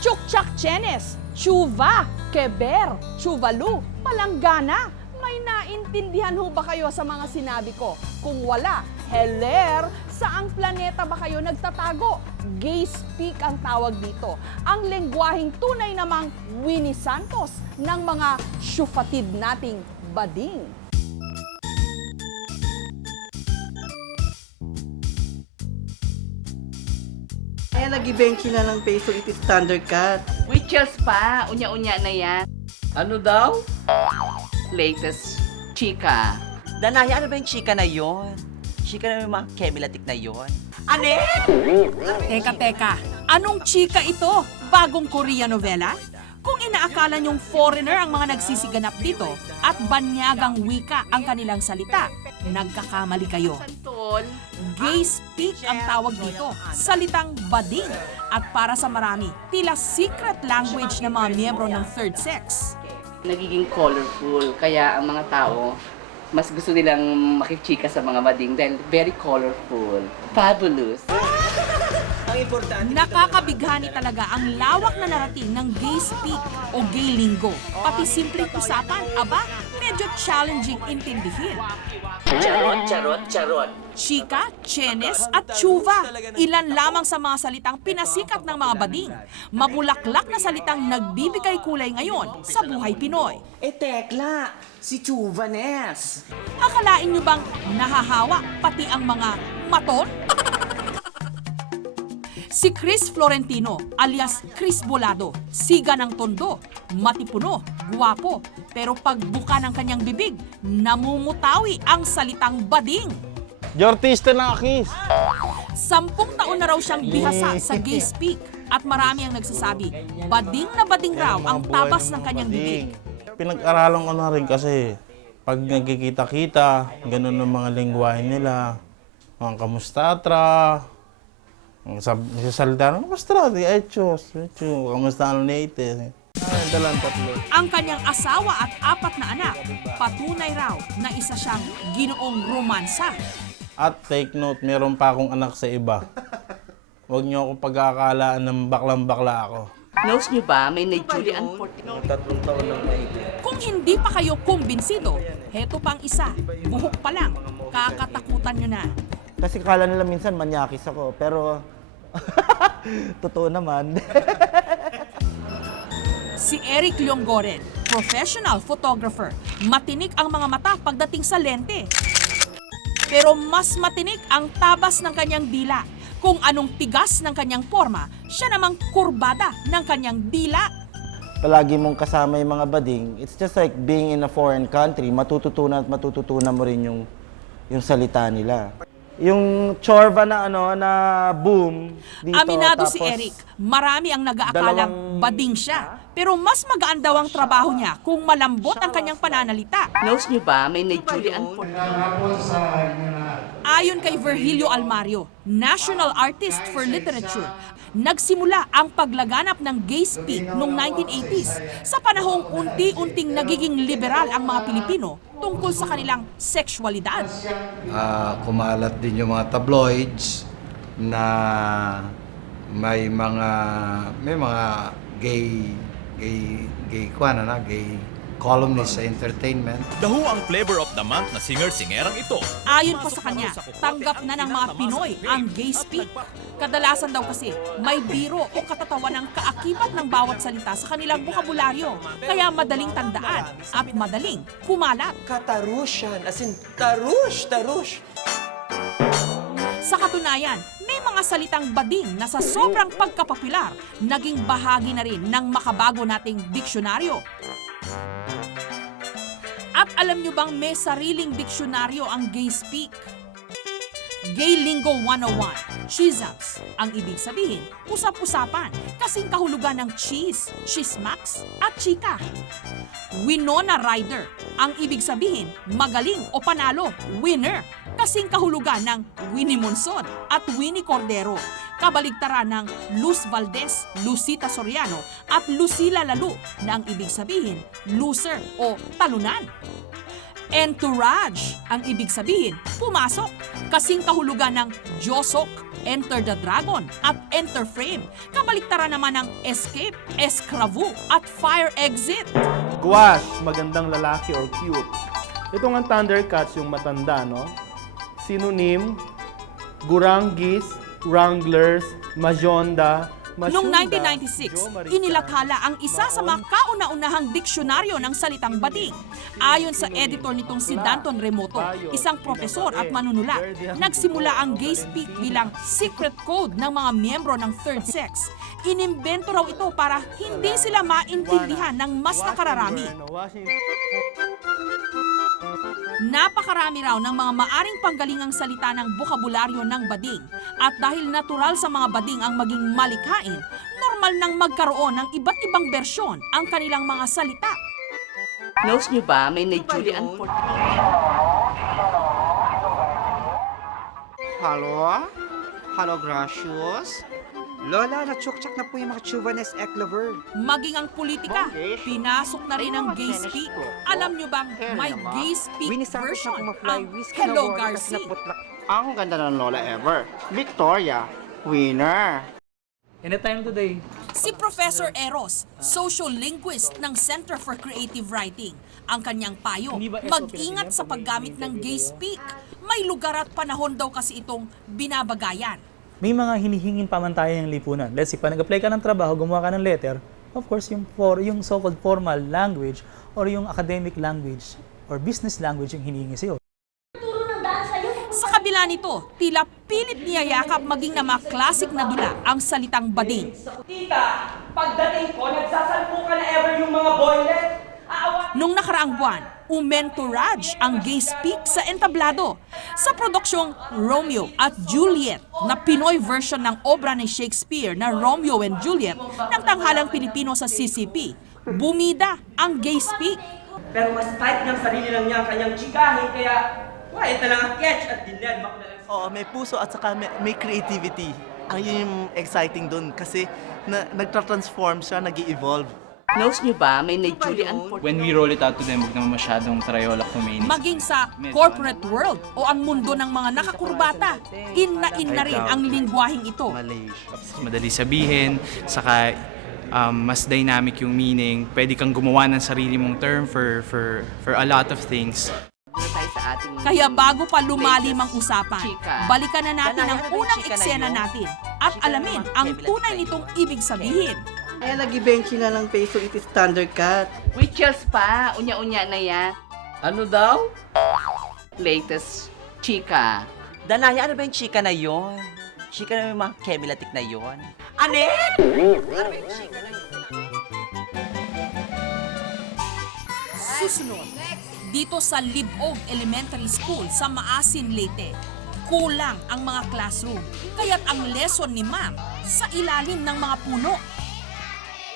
Chukchak Chenes, Chuva, Keber, Chuvalu, Palanggana. May naintindihan ho ba kayo sa mga sinabi ko? Kung wala, heler, saang planeta ba kayo nagtatago? Gay speak ang tawag dito. Ang lengguwaheng tunay namang Winnie Santos ng mga syufatid nating bading. Kaya nag-bench na ng peso it is standard cut. Witches pa, unya-unya na yan. Ano daw? Latest chika. Danaya, ano ba yung chika na yon? Chika na yung mga kemilatik na yon? Ane? Teka, anong chika ito? Bagong Korean novela? Kung inaakala niyong foreigner ang mga nagsisiganap dito at banyagang wika ang kanilang salita, nagkakamali kayo. Santol. Gay speak ang tawag dito, salitang bading. At para sa marami, tila secret language ng mga miyembro ng third sex. Nagiging colorful, kaya ang mga tao mas gusto nilang makichika sa mga bading dahil very colorful. Fabulous. Nakakabighani talaga ang lawak na narating ng gay speak o gay lingo. Pati simpleng usapan, aba, medyo challenging intindihin. Charot. Chika, chenes at chuva. Ilan lamang sa mga salitang pinasikat ng mga bading. Mabulaklak na salitang nagbibigay kulay ngayon sa buhay Pinoy. Tekla, si Chuvanes. Akalain nyo bang nahahawa pati ang mga maton? Si Chris Florentino alias Chris Bolado, siga ng tondo, matipuno, guwapo, pero pagbuka ng kanyang bibig, namumutawi ang salitang bading. Jortista ng Akis. 10 taon na raw siyang bihasa sa gay speak at marami ang nagsasabi, bading na bading raw ang tabas ng kanyang bibig. Pinag-aralan ko na rin kasi pag nagkikita-kita, ganun ang mga lingwahe nila, mga kamustatra, ang sasalita ng kamusta, di echos, kamusta ang native. Dalang tatlo. Ang kanyang asawa at 4 na anak, patunay raw na isa siyang ginoong romansa. At take note, meron pa akong anak sa iba. Huwag niyo akong pagkakalaan ng baklang-bakla ako. Knows niyo ba, may Julian Portillo. 3 taon lang mahigit. Kung hindi pa kayo kumbinsido, heto pang isa, buhok pa lang, kakatakutan nyo na. Kasi kala nila minsan manyakis ako, pero totoo naman. Si Eric Leonggoren, professional photographer, matinik ang mga mata pagdating sa lente. Pero mas matinik ang tabas ng kanyang dila. Kung anong tigas ng kanyang forma, siya namang kurbada ng kanyang dila. Palagi mong kasama yung mga bading, it's just like being in a foreign country, matututunan at matututunan mo rin yung salita nila. Yung chorva na na boom dito. Aminado tapos si Eric, marami ang nag-aakalang dalawang- bading siya. Pero mas magaan daw ang trabaho niya kung malambot ang kanyang pananalita. Knows niyo ba, may Julian Portillo. Ayon kay Virgilio Almario, National Artist for Literature, nagsimula ang paglaganap ng gay speak noong 1980s sa panahong unti-unting nagiging liberal ang mga Pilipino tungkol sa kanilang sexualidad. Kumalat din yung mga tabloids na may mga gay columnist sa entertainment. Daho ang flavor of the month na singer-singerang ito. Ayon pa sa kanya, tanggap na ng mga Pinoy ang gay speak. Kadalasan daw kasi may biro o katatawa ng kaakibat ng bawat salita sa kanilang bokabularyo. Kaya madaling tandaan at madaling kumalat. Katarushan, as in tarush. Sa katunayan, may mga salitang bading na sa sobrang pagkapopular, naging bahagi na rin ng makabago nating diksyonaryo. At alam nyo bang may sariling diksyonaryo ang gay speak? Gay Lingo 101, chisms. Ang ibig sabihin, usap-usapan, kasing kahulugan ng cheese, chismax, at chika. Winona Ryder, ang ibig sabihin, magaling o panalo, winner, kasing kahulugan ng Winnie Monson at Winnie Cordero. Kabaligtaran ng Luz Valdez, Lucita Soriano at Lucila Lalu na ang ibig sabihin, loser o talunan. Entourage, ang ibig sabihin, pumasok, kasing kahulugan ng Josok Enter the Dragon at Enter Frame. Kabaliktaran naman ng Escape, Escravu at Fire Exit. Gouache, magandang lalaki or cute. Ito nga Thundercats, yung matanda, no? Synonym, Gurangis, Wranglers, Majonda, Noong 1996, inilathala ang isa sa mga kauna-unahang diksyonaryo ng salitang bading. Ayon sa editor nitong si Danton Remoto, isang propesor at manunulat, nagsimula ang gay speak bilang secret code ng mga miyembro ng third sex. Inimbento raw ito para hindi sila maintindihan ng mas nakararami. Napakarami raw ng mga maaring panggalingang salita ng bokabularyo ng bading. At dahil natural sa mga bading ang maging malikhain, normal nang magkaroon ng iba't ibang bersyon ang kanilang mga salita. Knows nyo ba, may Nigerian Hello? Hello, gracious? Lola, natsuktsak na po yung mga Chuvanes Eklover. Maging ang politika, pinasok na rin ang gay speak. Alam nyo bang may gay speak version ang Hello Garci? Ang ganda ng Lola ever. Victoria, winner. Anytime today. Si Professor Eros, social linguist ng Center for Creative Writing. Ang kanyang payo, mag-ingat sa paggamit ng gay speak. May lugar at panahon daw kasi itong binabagayan. May mga hinihingin pamantayan ng lipunan. Let's say, pa nag-apply ka ng trabaho, gumawa ka ng letter, of course, yung so-called formal language or yung academic language or business language yung hinihingi sa'yo. Sa kabila nito, tila pilit niyayakap maging na mga classic na dula ang salitang bading. Tita, pagdating ko, nagsasalpo ka na ever yung mga boylet. Nung nakaraang buwan, umentourage ang gay speak sa entablado sa produksyong Romeo at Juliet na Pinoy version ng obra ni Shakespeare na Romeo and Juliet ng tanghalang Pilipino sa CCP. Bumida ang gay speak. Pero mas tight niyang sarili lang niya ang kanyang chikahin, kaya quiet na lang ang catch at dinedmak na lang. Oo, may puso at saka may creativity. Ang yun yung exciting dun kasi nagtra-transform siya, nag-i-evolve. Knows nyo ba, may Nigerian When we roll it out to them, huwag naman masyadong Trayola Khomeini. Maging sa corporate world o ang mundo ng mga nakakurbata, in na rin ang lingwaheng ito. Madali sabihin, saka mas dynamic yung meaning. Pwede kang gumawa ng sarili mong term for a lot of things. Kaya bago pa lumalim ang usapan, balikan na natin ang unang eksena natin at alamin ang tunay nitong ibig sabihin. Kaya nag-benchi na lang peso it is Thundercat. Witches pa, unya-unya na yan. Ano daw? Latest chika. Danaya, ano ba yung chika na yon? Chika na yung mga kemilatik na yon? Anen? Ano ba yung chika na yon? Susunod, dito sa Libog Elementary School sa Maasin, Leyte. Kulang ang mga classroom, kaya't ang lesson ni Ma'am sa ilalim ng mga puno.